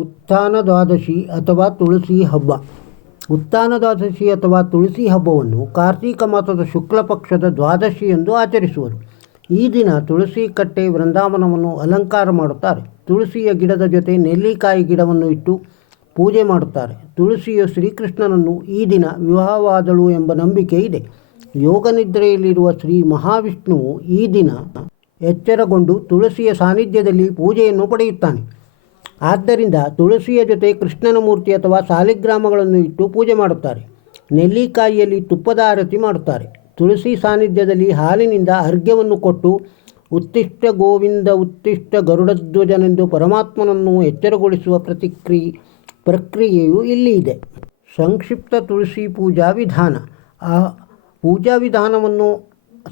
ಉತ್ಥಾನ ದ್ವಾದಶಿ ಅಥವಾ ತುಳಸಿ ಹಬ್ಬ. ಉತ್ಥಾನ ದ್ವಾದಶಿ ಅಥವಾ ತುಳಸಿ ಹಬ್ಬವನ್ನು ಕಾರ್ತೀಕ ಮಾಸದ ಶುಕ್ಲ ಪಕ್ಷದ ದ್ವಾದಶಿ ಎಂದು ಆಚರಿಸುವರು. ಈ ದಿನ ತುಳಸಿ ಕಟ್ಟೆ ವೃಂದಾವನವನ್ನು ಅಲಂಕಾರ ಮಾಡುತ್ತಾರೆ. ತುಳಸಿಯ ಗಿಡದ ಜೊತೆ ನೆಲ್ಲಿಕಾಯಿ ಗಿಡವನ್ನು ಇಟ್ಟು ಪೂಜೆ ಮಾಡುತ್ತಾರೆ. ತುಳಸಿಯು ಶ್ರೀಕೃಷ್ಣನನ್ನು ಈ ದಿನ ವಿವಾಹವಾದಳು ಎಂಬ ನಂಬಿಕೆ ಇದೆ. ಯೋಗನಿದ್ರೆಯಲ್ಲಿರುವ ಶ್ರೀ ಮಹಾವಿಷ್ಣುವು ಈ ದಿನ ಎಚ್ಚರಗೊಂಡು ತುಳಸಿಯ ಸಾನ್ನಿಧ್ಯದಲ್ಲಿ ಪೂಜೆಯನ್ನು ಪಡೆಯುತ್ತಾನೆ. ಆದ್ದರಿಂದ ತುಳಸಿಯ ಜೊತೆ ಕೃಷ್ಣನ ಮೂರ್ತಿ ಅಥವಾ ಸಾಲಿಗ್ರಾಮಗಳನ್ನು ಇಟ್ಟು ಪೂಜೆ ಮಾಡುತ್ತಾರೆ. ನೆಲ್ಲಿಕಾಯಿಯಲ್ಲಿ ತುಪ್ಪದ ಆರತಿ ಮಾಡುತ್ತಾರೆ. ತುಳಸಿ ಸಾನ್ನಿಧ್ಯದಲ್ಲಿ ಹಾಲಿನಿಂದ ಅರ್ಘ್ಯವನ್ನು ಕೊಟ್ಟು ಉತ್ತಿಷ್ಟ ಗೋವಿಂದ ಉತ್ತಿಷ್ಟ ಗರುಡಧ್ವಜನೆಂದು ಪರಮಾತ್ಮನನ್ನು ಎಚ್ಚರಗೊಳಿಸುವ ಪ್ರಕ್ರಿಯೆಯು ಇಲ್ಲಿ ಇದೆ. ಸಂಕ್ಷಿಪ್ತ ತುಳಸಿ ಪೂಜಾ ವಿಧಾನ. ಆ ಪೂಜಾ ವಿಧಾನವನ್ನು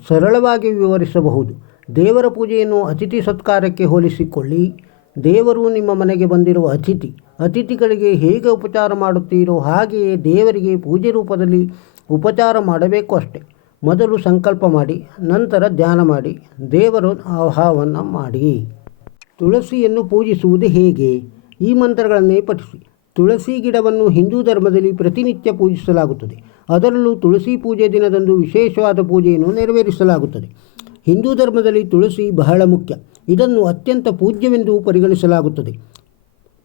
ಸರಳವಾಗಿ ವಿವರಿಸಬಹುದು. ದೇವರ ಪೂಜೆಯನ್ನು ಅತಿಥಿ ಸತ್ಕಾರಕ್ಕೆ ಹೋಲಿಸಿಕೊಳ್ಳಿ. ದೇವರು ನಿಮ್ಮ ಮನೆಗೆ ಬಂದಿರುವ ಅತಿಥಿಗಳಿಗೆ ಹೇಗೆ ಉಪಚಾರ ಮಾಡುತ್ತೀರೋ ಹಾಗೆಯೇ ದೇವರಿಗೆ ಪೂಜೆ ರೂಪದಲ್ಲಿ ಉಪಚಾರ ಮಾಡಬೇಕು ಅಷ್ಟೆ. ಮೊದಲು ಸಂಕಲ್ಪ ಮಾಡಿ, ನಂತರ ಧ್ಯಾನ ಮಾಡಿ, ದೇವರ ಆಹ್ವಾನ ಮಾಡಿ. ತುಳಸಿಯನ್ನು ಪೂಜಿಸುವುದು ಹೇಗೆ? ಈ ಮಂತ್ರಗಳನ್ನೇ ಪಠಿಸಿ. ತುಳಸಿ ಗಿಡವನ್ನು ಹಿಂದೂ ಧರ್ಮದಲ್ಲಿ ಪ್ರತಿನಿತ್ಯ ಪೂಜಿಸಲಾಗುತ್ತದೆ. ಅದರಲ್ಲೂ ತುಳಸಿ ಪೂಜೆ ದಿನದಂದು ವಿಶೇಷವಾದ ಪೂಜೆಯನ್ನು ನೆರವೇರಿಸಲಾಗುತ್ತದೆ. ಹಿಂದೂ ಧರ್ಮದಲ್ಲಿ ತುಳಸಿ ಬಹಳ ಮುಖ್ಯ. ಇದನ್ನು ಅತ್ಯಂತ ಪೂಜ್ಯವೆಂದು ಪರಿಗಣಿಸಲಾಗುತ್ತದೆ.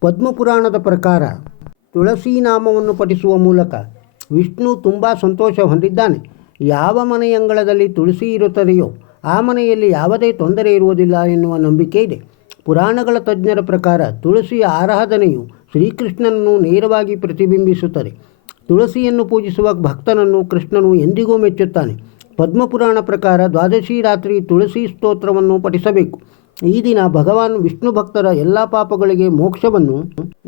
ಪದ್ಮಪುರಾಣದ ಪ್ರಕಾರ ತುಳಸಿ ನಾಮವನ್ನು ಪಠಿಸುವ ಮೂಲಕ ವಿಷ್ಣು ತುಂಬ ಸಂತೋಷ ಹೊಂದಿದ್ದಾನೆ. ಯಾವ ಮನೆಯಂಗಳದಲ್ಲಿ ತುಳಸಿ ಇರುತ್ತದೆಯೋ ಆ ಮನೆಯಲ್ಲಿ ಯಾವುದೇ ತೊಂದರೆ ಇರುವುದಿಲ್ಲ ಎನ್ನುವ ನಂಬಿಕೆ ಇದೆ. ಪುರಾಣಗಳ ತಜ್ಞರ ಪ್ರಕಾರ ತುಳಸಿಯ ಆರಾಧನೆಯು ಶ್ರೀಕೃಷ್ಣನನ್ನು ನೇರವಾಗಿ ಪ್ರತಿಬಿಂಬಿಸುತ್ತದೆ. ತುಳಸಿಯನ್ನು ಪೂಜಿಸುವ ಭಕ್ತನನ್ನು ಕೃಷ್ಣನು ಎಂದಿಗೂ ಮೆಚ್ಚುತ್ತಾನೆ. ಪದ್ಮಪುರಾಣ ಪ್ರಕಾರ ದ್ವಾದಶಿ ರಾತ್ರಿ ತುಳಸಿ ಸ್ತೋತ್ರವನ್ನು ಪಠಿಸಬೇಕು. ಈ ದಿನ ಭಗವಾನ್ ವಿಷ್ಣು ಭಕ್ತರ ಎಲ್ಲ ಪಾಪಗಳಿಗೆ ಮೋಕ್ಷವನ್ನು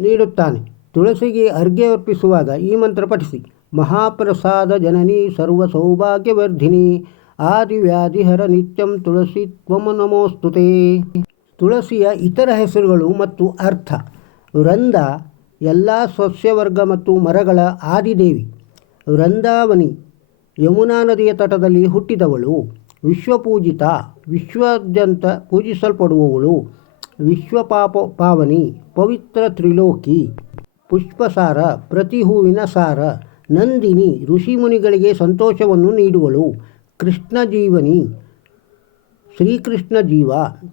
ನೀಡುತ್ತಾನೆ. ತುಳಸಿಗೆ ಅರ್ಘ್ಯ ಅರ್ಪಿಸುವಾಗ ಈ ಮಂತ್ರ ಪಠಿಸಿ. ಮಹಾಪ್ರಸಾದ ಜನನಿ ಸರ್ವ ಸೌಭಾಗ್ಯವರ್ಧಿನಿ ಆದಿವ್ಯಾಧಿಹರ ನಿತ್ಯಂ ತುಳಸಿ ತ್ವಂ ನಮೋಸ್ತುತೇ. ತುಳಸಿಯ ಇತರ ಹೆಸರುಗಳು ಮತ್ತು ಅರ್ಥ. ವೃಂದ ಎಲ್ಲ ಸಸ್ಯವರ್ಗ ಮತ್ತು ಮರಗಳ ಆದಿದೇವಿ. ವೃಂದಾವನಿ ಯಮುನಾ ನದಿಯ ತಟದಲ್ಲಿ ಹುಟ್ಟಿದವಳು. ವಿಶ್ವಪೂಜಿತ ವಿಶ್ವಾದ್ಯಂತ ಪೂಜಿಸಲ್ಪಡುವವಳು. ಪಾವನಿ ಪವಿತ್ರ ತ್ರಿಲೋಕಿ. ಪುಷ್ಪಸಾರ ಪ್ರತಿ ಹೂವಿನ ಸಾರ. ನಂದಿನಿ ಋಷಿಮುನಿಗಳಿಗೆ ಸಂತೋಷವನ್ನು ನೀಡುವಳು. ಕೃಷ್ಣ ಜೀವನಿ ಶ್ರೀಕೃಷ್ಣ ಜೀವ.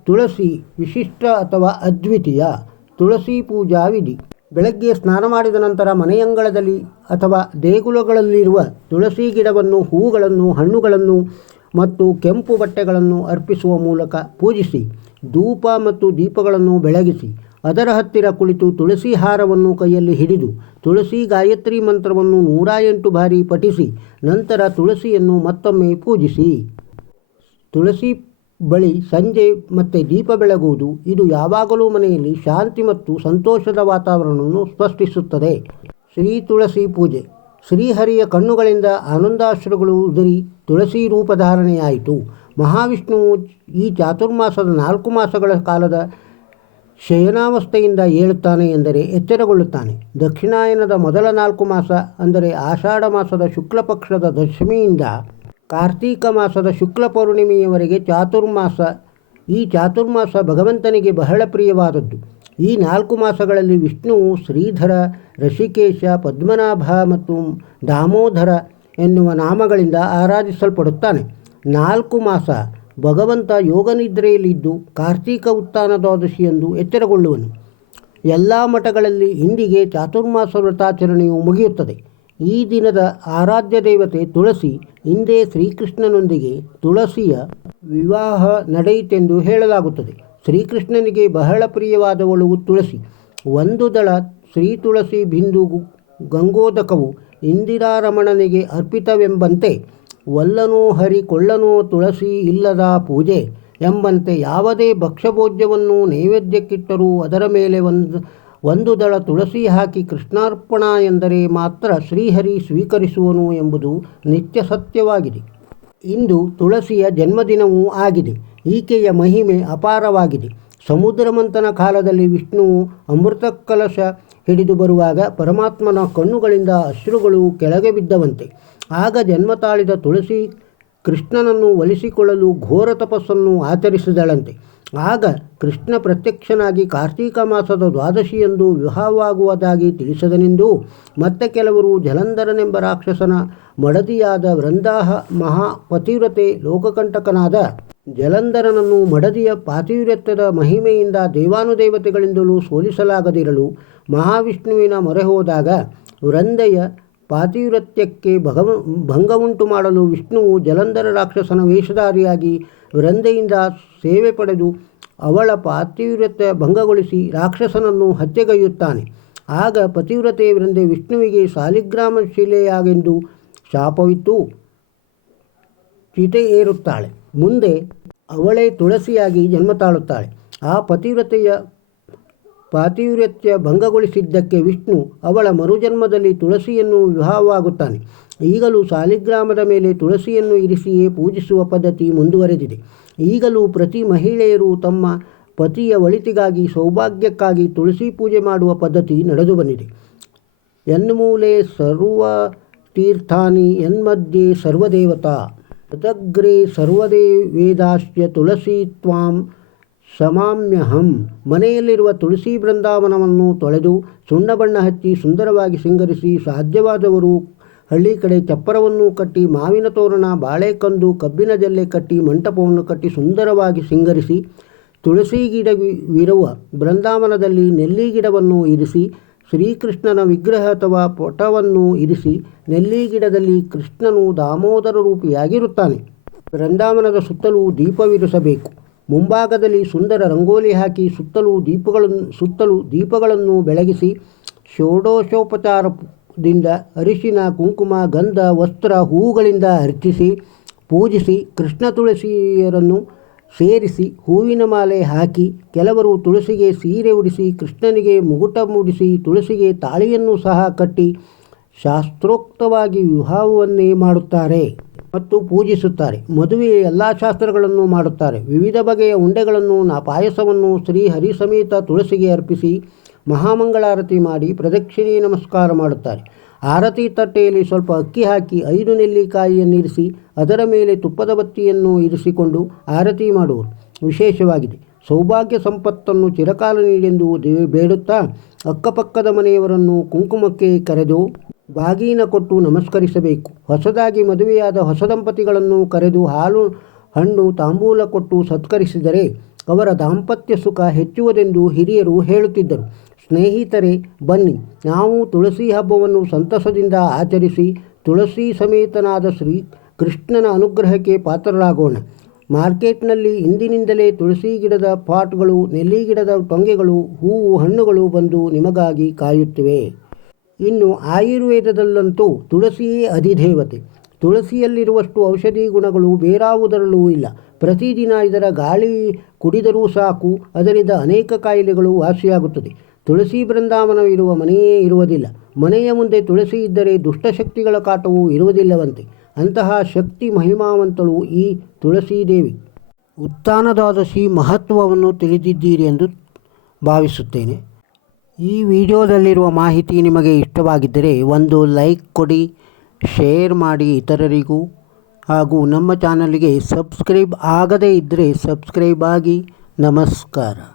ತುಳಸಿ ವಿಶಿಷ್ಟ ಅಥವಾ ಅದ್ವಿತೀಯ. ತುಳಸಿ ಪೂಜಾ ವಿಧಿ. ಬೆಳಗ್ಗೆ ಸ್ನಾನ ಮಾಡಿದ ನಂತರ ಮನೆಯಂಗಳದಲ್ಲಿ ಅಥವಾ ದೇಗುಲಗಳಲ್ಲಿರುವ ತುಳಸಿ ಗಿಡವನ್ನು ಹೂಗಳನ್ನು ಹಣ್ಣುಗಳನ್ನು ಮತ್ತು ಕೆಂಪು ಬಟ್ಟೆಗಳನ್ನು ಅರ್ಪಿಸುವ ಮೂಲಕ ಪೂಜಿಸಿ. ಧೂಪ ಮತ್ತು ದೀಪಗಳನ್ನು ಬೆಳಗಿಸಿ ಅದರ ಹತ್ತಿರ ಕುಳಿತು ತುಳಸಿ ಹಾರವನ್ನು ಕೈಯಲ್ಲಿ ಹಿಡಿದು ತುಳಸಿ ಗಾಯತ್ರಿ ಮಂತ್ರವನ್ನು 108 ಬಾರಿ ಪಠಿಸಿ ನಂತರ ತುಳಸಿಯನ್ನು ಮತ್ತೊಮ್ಮೆ ಪೂಜಿಸಿ. ತುಳಸಿ ಬಳಿ ಸಂಜೆ ಮತ್ತೆ ದೀಪ ಬೆಳಗುವುದು ಇದು ಯಾವಾಗಲೂ ಮನೆಯಲ್ಲಿ ಶಾಂತಿ ಮತ್ತು ಸಂತೋಷದ ವಾತಾವರಣವನ್ನು ಸೃಷ್ಟಿಸುತ್ತದೆ. ಶ್ರೀ ತುಳಸಿ ಪೂಜೆ. ಶ್ರೀಹರಿಯ ಕಣ್ಣುಗಳಿಂದ ಆನಂದಾಶ್ರುಗಳು ಉದುರಿ ತುಳಸಿ ರೂಪಧಾರಣೆಯಾಯಿತು. ಮಹಾವಿಷ್ಣುವು ಈ ಚಾತುರ್ಮಾಸದ 4 ಮಾಸಗಳ ಕಾಲದ ಶಯನಾವಸ್ಥೆಯಿಂದ ಏಳುತ್ತಾನೆ ಎಂದರೆ ಎಚ್ಚರಗೊಳ್ಳುತ್ತಾನೆ. ದಕ್ಷಿಣಾಯನದ ಮೊದಲ 4 ಮಾಸ ಅಂದರೆ ಆಷಾಢ ಮಾಸದ ಶುಕ್ಲ ಪಕ್ಷದ ದಶಮಿಯಿಂದ ಕಾರ್ತೀಕ ಮಾಸದ ಶುಕ್ಲ ಪೌರ್ಣಿಮೆಯವರೆಗೆ ಚಾತುರ್ಮಾಸ. ಈ ಚಾತುರ್ಮಾಸ ಭಗವಂತನಿಗೆ ಬಹಳ ಪ್ರಿಯವಾದದ್ದು. ಈ 4 ಮಾಸಗಳಲ್ಲಿ ವಿಷ್ಣುವು ಶ್ರೀಧರ, ಋಷಿಕೇಶ, ಪದ್ಮನಾಭ ಮತ್ತು ದಾಮೋದರ ಎನ್ನುವ ನಾಮಗಳಿಂದ ಆರಾಧಿಸಲ್ಪಡುತ್ತಾನೆ. 4 ಮಾಸ ಭಗವಂತ ಯೋಗನಿದ್ರೆಯಲ್ಲಿದ್ದು ಕಾರ್ತೀಕ ಉತ್ಥಾನ ದ್ವಾದಶಿಯಂದು ಎಚ್ಚರಗೊಳ್ಳುವನು. ಎಲ್ಲ ಮಠಗಳಲ್ಲಿ ಇಂದಿಗೆ ಚಾತುರ್ಮಾಸ ವ್ರತಾಚರಣೆಯು ಮುಗಿಯುತ್ತದೆ. ಈ ದಿನದ ಆರಾಧ್ಯ ದೇವತೆ ತುಳಸಿ. ಹಿಂದೆ ಶ್ರೀಕೃಷ್ಣನೊಂದಿಗೆ ತುಳಸಿಯ ವಿವಾಹ ನಡೆಯಿತೆಂದು ಹೇಳಲಾಗುತ್ತದೆ. ಶ್ರೀಕೃಷ್ಣನಿಗೆ ಬಹಳ ಪ್ರಿಯವಾದವಳು ತುಳಸಿ. ಒಂದು ದಳ ಶ್ರೀ ತುಳಸಿ ಬಿಂದು ಗಂಗೋದಕವು ಇಂದಿರಾರಮಣನಿಗೆ ಅರ್ಪಿತವೆಂಬಂತೆ ಒಲ್ಲನೋ ಹರಿ ಕೊಳ್ಳನೋ ತುಳಸಿ ಇಲ್ಲದ ಪೂಜೆ ಎಂಬಂತೆ ಯಾವುದೇ ಭಕ್ಷ್ಯಭೋಜ್ಯವನ್ನು ನೈವೇದ್ಯಕ್ಕಿಟ್ಟರೂ ಅದರ ಮೇಲೆ ಒಂದು ದಳ ತುಳಸಿ ಹಾಕಿ ಕೃಷ್ಣಾರ್ಪಣ ಎಂದರೆ ಮಾತ್ರ ಶ್ರೀಹರಿ ಸ್ವೀಕರಿಸುವನು ಎಂಬುದು ನಿತ್ಯ ಸತ್ಯವಾಗಿದೆ. ಇಂದು ತುಳಸಿಯ ಜನ್ಮದಿನವೂ ಆಗಿದೆ. ಈಕೆಯ ಮಹಿಮೆ ಅಪಾರವಾಗಿದೆ. ಸಮುದ್ರ ಮಂಥನ ಕಾಲದಲ್ಲಿ ವಿಷ್ಣುವು ಅಮೃತ ಕಲಶ ಹಿಡಿದು ಬರುವಾಗ ಪರಮಾತ್ಮನ ಕಣ್ಣುಗಳಿಂದ ಅಶ್ರುಗಳು ಕೆಳಗೆ ಬಿದ್ದವಂತೆ. ಆಗ ಜನ್ಮ ತಾಳಿದ ತುಳಸಿ ಕೃಷ್ಣನನ್ನು ಒಲಿಸಿಕೊಳ್ಳಲು ಘೋರ ತಪಸ್ಸನ್ನು ಆಚರಿಸಿದಳಂತೆ. ಆಗ ಕೃಷ್ಣ ಪ್ರತ್ಯಕ್ಷನಾಗಿ ಕಾರ್ತೀಕ ಮಾಸದ ದ್ವಾದಶಿಯಂದು ವಿವಾಹವಾಗುವುದಾಗಿ ತಿಳಿಸದನೆಂದು ಮತ್ತೆ ಕೆಲವರು ಜಲಂಧರನೆಂಬ ರಾಕ್ಷಸನ ಮಡದಿಯಾದ ವೃಂದಾಹ ಮಹಾಪತಿವ್ರತೆ ಲೋಕಕಂಟಕನಾದ ಜಲಂಧರನನ್ನು ಮಡದಿಯ ಪಾತಿವ್ರತ್ಯದ ಮಹಿಮೆಯಿಂದ ದೇವಾನುದೇವತೆಗಳಿಂದಲೂ ಸೋಲಿಸಲಾಗದಿರಲು ಮಹಾವಿಷ್ಣುವಿನ ಮೊರೆ ಹೋದಾಗ ವೃಂದೆಯ ಪಾತಿವ್ರತ್ಯಕ್ಕೆ ಭಂಗವುಂಟು ಮಾಡಲು ವಿಷ್ಣುವು ಜಲಂಧರ ರಾಕ್ಷಸನ ವೇಷಧಾರಿಯಾಗಿ ವೃಂದೆಯಿಂದ ಸೇವೆ ಪಡೆದು ಅವಳ ಪಾತಿವ್ರತ್ಯ ಭಂಗಗೊಳಿಸಿ ರಾಕ್ಷಸನನ್ನು ಹತ್ಯೆಗೈಯುತ್ತಾನೆ. ಆಗ ಪತಿವ್ರತೆ ವೃಂದೆ ವಿಷ್ಣುವಿಗೆ ಸಾಲಿಗ್ರಾಮ ಶಿಲೆಯಾಗೆಂದು ಶಾಪವಿತ್ತು ಚಿತೆ ಏರುತ್ತಾಳೆ. ಮುಂದೆ ಅವಳೇ ತುಳಸಿಯಾಗಿ ಜನ್ಮ ತಾಳುತ್ತಾಳೆ. ಆ ಪಾತಿವ್ರತ್ಯ ಭಂಗಗೊಳಿಸಿದ್ದಕ್ಕೆ ವಿಷ್ಣು ಅವಳ ಮರುಜನ್ಮದಲ್ಲಿ ತುಳಸಿಯನ್ನು ವಿವಾಹವಾಗುತ್ತಾನೆ. ಈಗಲೂ ಸಾಲಿಗ್ರಾಮದ ಮೇಲೆ ತುಳಸಿಯನ್ನು ಇರಿಸಿಯೇ ಪೂಜಿಸುವ ಪದ್ಧತಿ ಮುಂದುವರೆದಿದೆ. ಈಗಲೂ ಪ್ರತಿ ಮಹಿಳೆಯರು ತಮ್ಮ ಪತಿಯ ಒಳಿತಿಗಾಗಿ ಸೌಭಾಗ್ಯಕ್ಕಾಗಿ ತುಳಸಿ ಪೂಜೆ ಮಾಡುವ ಪದ್ಧತಿ ನಡೆದು ಬಂದಿದೆ. ಯನ್ಮೂಲೆ ಸರ್ವ ತೀರ್ಥಾನಿ ಯನ್ಮಧ್ಯೆ ಸರ್ವದೇವತಾ ತದಗ್ರೆ ಸರ್ವದೇ ವೇದಾಶ್ಚ ತುಳಸಿ ತ್ವಾಂ ಸಮಾಮ್ಯಹಂ. ಮನೆಯಲ್ಲಿರುವ ತುಳಸಿ ಬೃಂದಾವನವನ್ನು ತೊಳೆದು ಸುಣ್ಣ ಬಣ್ಣ ಹಚ್ಚಿ ಸುಂದರವಾಗಿ ಸಿಂಗರಿಸಿ, ಸಾಧ್ಯವಾದವರು ಹಳ್ಳಿ ಕಡೆ ಚಪ್ಪರವನ್ನು ಕಟ್ಟಿ ಮಾವಿನ ತೋರಣ, ಬಾಳೆಕಂದು, ಕಬ್ಬಿನ ಜಲ್ಲೆ ಕಟ್ಟಿ ಮಂಟಪವನ್ನು ಕಟ್ಟಿ ಸುಂದರವಾಗಿ ಸಿಂಗರಿಸಿ, ತುಳಸಿ ಗಿಡವಿರುವ ಬೃಂದಾವನದಲ್ಲಿ ನೆಲ್ಲಿ ಗಿಡವನ್ನು ಇರಿಸಿ, ಶ್ರೀಕೃಷ್ಣನ ವಿಗ್ರಹ ಅಥವಾ ಪಟವನ್ನು ಇರಿಸಿ, ನೆಲ್ಲಿ ಗಿಡದಲ್ಲಿ ಕೃಷ್ಣನು ದಾಮೋದರ ರೂಪಿಯಾಗಿರುತ್ತಾನೆ. ಬೃಂದಾವನದ ಸುತ್ತಲೂ ದೀಪವಿರಿಸಬೇಕು. ಮುಂಭಾಗದಲ್ಲಿ ಸುಂದರ ರಂಗೋಲಿ ಹಾಕಿ ಸುತ್ತಲೂ ದೀಪಗಳನ್ನು ಬೆಳಗಿಸಿ ಷೋಡಶೋಪಚಾರದಿಂದ ಅರಿಶಿನ, ಕುಂಕುಮ, ಗಂಧ, ವಸ್ತ್ರ, ಹೂವುಗಳಿಂದ ಅರ್ಚಿಸಿ ಪೂಜಿಸಿ ಕೃಷ್ಣ ತುಳಸಿಯರನ್ನು ಸೇರಿಸಿ ಹೂವಿನ ಮಾಲೆ ಹಾಕಿ, ಕೆಲವರು ತುಳಸಿಗೆ ಸೀರೆ ಉಡಿಸಿ, ಕೃಷ್ಣನಿಗೆ ಮುಗುಟ ಮೂಡಿಸಿ, ತುಳಸಿಗೆ ತಾಳಿಯನ್ನು ಸಹ ಕಟ್ಟಿ ಶಾಸ್ತ್ರೋಕ್ತವಾಗಿ ವಿವಾಹವನ್ನೇ ಮಾಡುತ್ತಾರೆ ಮತ್ತು ಪೂಜಿಸುತ್ತಾರೆ. ಮದುವೆಯ ಎಲ್ಲ ಶಾಸ್ತ್ರಗಳನ್ನು ಮಾಡುತ್ತಾರೆ. ವಿವಿಧ ಬಗೆಯ ಉಂಡೆಗಳನ್ನು ಪಾಯಸವನ್ನು ಶ್ರೀಹರಿ ಸಮೇತ ತುಳಸಿಗೆ ಅರ್ಪಿಸಿ ಮಹಾಮಂಗಳಾರತಿ ಮಾಡಿ ಪ್ರದಕ್ಷಿಣೆ ನಮಸ್ಕಾರ ಮಾಡುತ್ತಾರೆ. ಆರತಿ ತಟ್ಟೆಯಲ್ಲಿ ಸ್ವಲ್ಪ ಅಕ್ಕಿ ಹಾಕಿ 5 ನೆಲ್ಲಿಕಾಯಿಯನ್ನಿರಿಸಿ ಅದರ ಮೇಲೆ ತುಪ್ಪದ ಬತ್ತಿಯನ್ನು ಇರಿಸಿಕೊಂಡು ಆರತಿ ಮಾಡುವರು ವಿಶೇಷವಾಗಿದೆ. ಸೌಭಾಗ್ಯ ಸಂಪತ್ತನ್ನು ಚಿರಕಾಲ ನೀಡೆಂದು ಬೇಡುತ್ತಾ ಅಕ್ಕಪಕ್ಕದ ಮನೆಯವರನ್ನು ಕುಂಕುಮಕ್ಕೆ ಕರೆದು ಬಾಗಿನ ಕೊಟ್ಟು ನಮಸ್ಕರಿಸಬೇಕು. ಹೊಸದಾಗಿ ಮದುವೆಯಾದ ಹೊಸ ದಂಪತಿಗಳನ್ನು ಕರೆದು ಹಾಲು, ಹಣ್ಣು, ತಾಂಬೂಲ ಕೊಟ್ಟು ಸತ್ಕರಿಸಿದರೆ ಅವರ ದಾಂಪತ್ಯ ಸುಖ ಹೆಚ್ಚುವುದೆಂದು ಹಿರಿಯರು ಹೇಳುತ್ತಿದ್ದರು. ಸ್ನೇಹಿತರೆ, ಬನ್ನಿ ನಾವು ತುಳಸಿ ಹಬ್ಬವನ್ನು ಸಂತಸದಿಂದ ಆಚರಿಸಿ ತುಳಸಿ ಸಮೇತನಾದ ಶ್ರೀ ಕೃಷ್ಣನ ಅನುಗ್ರಹಕ್ಕೆ ಪಾತ್ರರಾಗೋಣ. ಮಾರ್ಕೆಟ್ನಲ್ಲಿ ಇಂದಿನಿಂದಲೇ ತುಳಸಿ ಗಿಡದ ಪಾಟ್ಗಳು, ನೆಲ್ಲಿ ಗಿಡದ ಟೊಂಗೆಗಳು, ಹೂವು, ಹಣ್ಣುಗಳು ಬಂದು ನಿಮಗಾಗಿ ಕಾಯುತ್ತಿವೆ. ಇನ್ನು ಆಯುರ್ವೇದದಲ್ಲಂತೂ ತುಳಸಿಯೇ ಅಧಿದೇವತೆ. ತುಳಸಿಯಲ್ಲಿರುವಷ್ಟು ಔಷಧಿ ಗುಣಗಳು ಬೇರಾವುದರಲ್ಲೂ ಇಲ್ಲ. ಪ್ರತಿದಿನ ಇದರ ಗಾಳಿ ಕುಡಿದರೂ ಸಾಕು, ಅದರಿಂದ ಅನೇಕ ಕಾಯಿಲೆಗಳು ವಾಸಿಯಾಗುತ್ತದೆ. ತುಳಸಿ ಬೃಂದಾವನವಿರುವ ಮನೆಯೇ ಇರುವುದಿಲ್ಲ. ಮನೆಯ ಮುಂದೆ ತುಳಸಿ ಇದ್ದರೆ ದುಷ್ಟಶಕ್ತಿಗಳ ಕಾಟವೂ ಇರುವುದಿಲ್ಲವಂತೆ. ಅಂತಹ ಶಕ್ತಿ ಮಹಿಮಾವಂತಳು ಈ ತುಳಸೀದೇವಿ. ಉತ್ಥಾನ ದ್ವಾದಶಿ ಮಹತ್ವವನ್ನು ತಿಳಿದಿದ್ದೀರಿ ಎಂದು ಭಾವಿಸುತ್ತೇನೆ. ಈ ವಿಡಿಯೋದಲ್ಲಿರುವ ಮಾಹಿತಿ ನಿಮಗೆ ಇಷ್ಟವಾಗಿದ್ದರೆ ಒಂದು ಲೈಕ್ ಕೊಡಿ, ಶೇರ್ ಮಾಡಿ ಇತರರಿಗೂ, ಹಾಗೂ ನಮ್ಮ ಚಾನಲ್ಗೆ ಸಬ್ಸ್ಕ್ರೈಬ್ ಆಗದೇ ಇದ್ದರೆ ಸಬ್ಸ್ಕ್ರೈಬ್ ಆಗಿ. ನಮಸ್ಕಾರ.